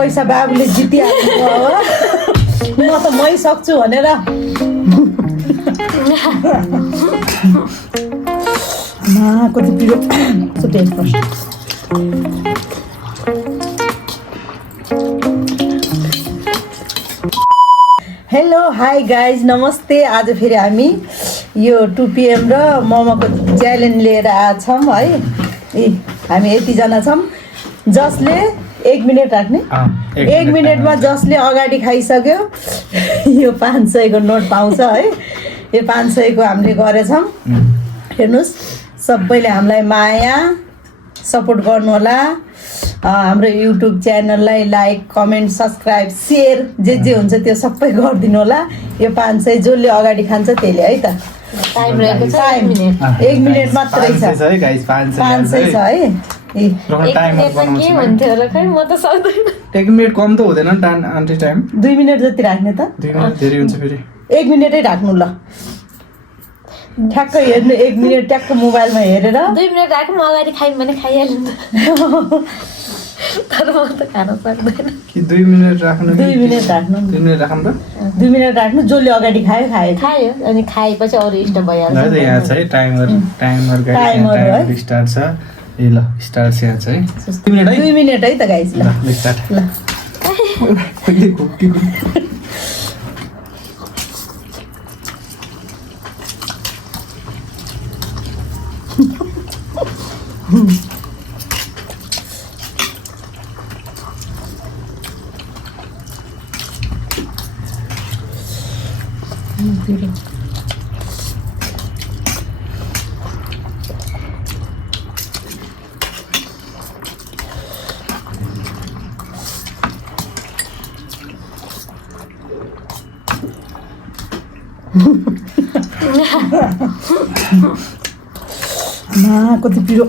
पैसा बाबुले जितिहाल्नु भयो म त मै सक्छु भनेर कति पिरो test first hello hi guys नमस्ते आज फेरि हामी यो 2 PM र मोमोको च्यालेन्ज लिएर आछौँ है हामी यतिजना छौँ जसले 1 मिनट राख्ने 1 मिनटमा जसले अगाडि खाइसक्यो यो 500 को नोट पाउँछ है यो 500 को हामीले गरेछौँ हेर्नुहोस् सबैले हामीलाई माया सपोर्ट गर्नु होला हाम्रो युट्युब च्यानललाई लाइक कमेन्ट सब्सक्राइब सेयर जे हुन्छ त्यो सबै गरिदिनु होला यो 500 जसले अगाडि खान्छ त्यसले है त टाइम रहेको छ 1 मिनेट 1 मिनेट मात्रै छ 500 छ है म त सक्दैन 1 मिनेट कम त हुँदैन आन्टी टाइम 2 मिनेट जति राख्ने त 2 मिनेट धेरै हुन्छ फेरि 1 मिनेटै राख्नु ल ठ्याक्क हेर्नु 1 मिनेट ट्याक्क मोबाइलमा हेरेर 2 मिनेट राख्नु अगाडि खाइम भने खाइहाल्नु तर म त खान सक्दैन कि 2 मिनेट राख्नु 2 मिनेट राख्नु 2 मिनेट राख्नु त 2 मिनेट राख्नु जसले अगाडि खायो अनि खाएपछि अरू स्टप भइहाल्छ ल यहाँ छ है टाइमर स्टार्ट छ ए ल स्टार्ट छ यहाँ छ है 2 मिनेट है 2 मिनेट है त गाइस ल स्टार्ट ल कहिले कुकी कति पिरो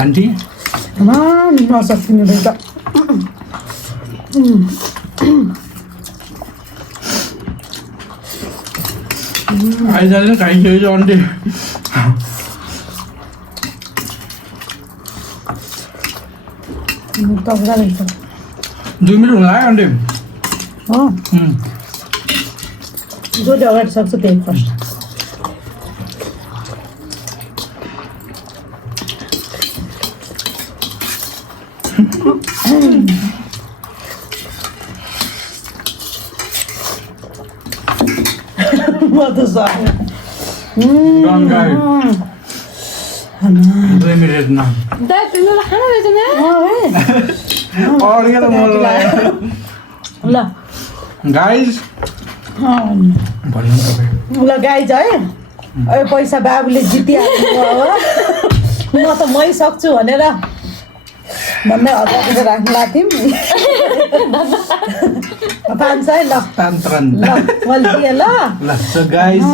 आन्टी नसकिने रहेछ आइजाले खाइसकेछ आन्टी 2 मिनट होला है आन्टी जसले अगाडि सक्छ त्यही फर्स्ट म त सक्ने 2 मिनट न तिमीलाई खाना रहेछ ल गाइस भन्नु तपाईँ ल गाइज है अब पैसा बाबुले जितिहाल्नु भयो म त मै सक्छु भनेर भन्दै हजार राख्नु लाग्थ्यौँ 500 है ल मैले दिएँ ल सो गाइस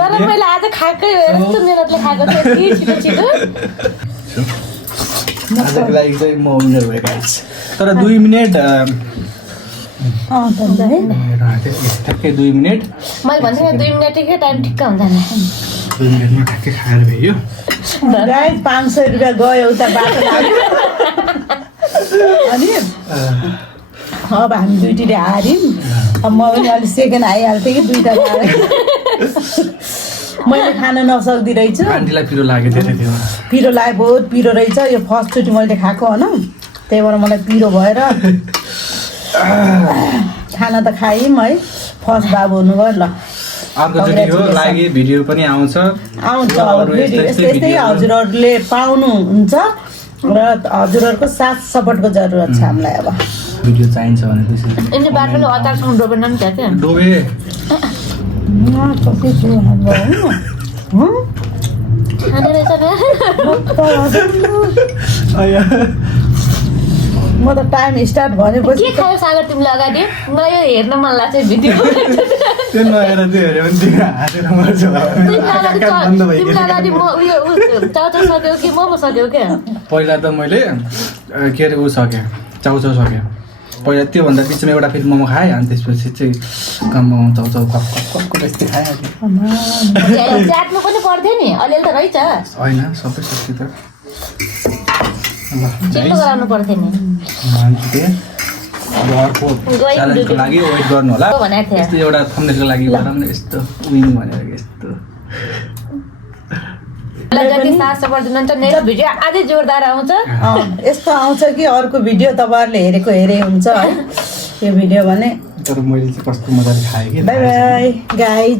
तर मैले आज खाएकै हो यस्तो मेहनतले खाएको थिएँ छिटो छिटो आजको लागि चाहिँ म विनर भएँ गाइस तर 2 मिनट ठ्याक्कै 2 मिनट मैले भन्छु 2 मिनटकै टाइम ठिक्क हुन्छ नि 2 मिनटमा ठ्याक्कै खाएर भ्यायो गाइज 500 रुपियाँ गयो उता बाटो लाग्यो अनि अब हामी दुईटीले हार्यौँ अब म पनि अलिक सेकेन्ड आइहाल्थेँ कि दुईवटा मैले खान नसक्दी रहेछु आन्टीलाई पिरो लाग्यो धेरै थियो पिरो लाग्यो बहुत पिरो रहेछ यो फर्स्टचोटि मैले खाएको होइन त्यही भएर मलाई पिरो भएर खाना त खायौँ है फर्स्ट बाबु हुनुभयो ल अर्कोचोटि हो लागि भिडियो पनि आउँछ अब भिडियो यस्तै हजुरहरूले पाउनुहुन्छ र हजुरहरूको साथ सपोर्टको जरुरत छ हामीलाई अब भिडियो चाहिन्छ भने त्यसरी यिनी बाटोले अचारसँग डोबेन नि क्या डोबे खाने रहेछ म त टाइम स्टार्ट भनेपछि के खायो सागर तिमीले अगाडि मलाई यो हेर्न मन लाग्छ भिडियो त्यो नहेर त्यो हेऱ्यो भने तिमी हाँसेर मर्छ तिमीले अगाडि म उयो चाउचाउ सक्यो कि मोमो सक्यो क्या पहिला त मैले के अरे ऊ सकेँ चाउचाउ सकेँ पहिला त्योभन्दा बिचमा एउटा फेरि मोमो खाएँ अनि त्यसपछि चाहिँ काममा चाउचाउ कपको यस्तै खाएँ चाट्नु पनि पर्थ्यो नि अलिअलि त रहेछ होइन सबै सकियो त चिल्लो गराउनु पर्थ्यो नि मान्छे अब अर्को च्यालेन्जको लागि वेट गर्नु होला भनेको थियो यस्तो एउटा थम्नेलको लागि गराउने यस्तो विन भनेर यस्तो जति साहस पर्दिनुहुन्छ नेक्स्ट भिडियो अझै जोरदार आउँछ यस्तो आउँछ कि अर्को भिडियो तपाईँहरूले हेरे हुन्छ है यो भिडियो भने तर मैले चाहिँ कस्तो मजाले खाएँ कि बाई बाई गाइज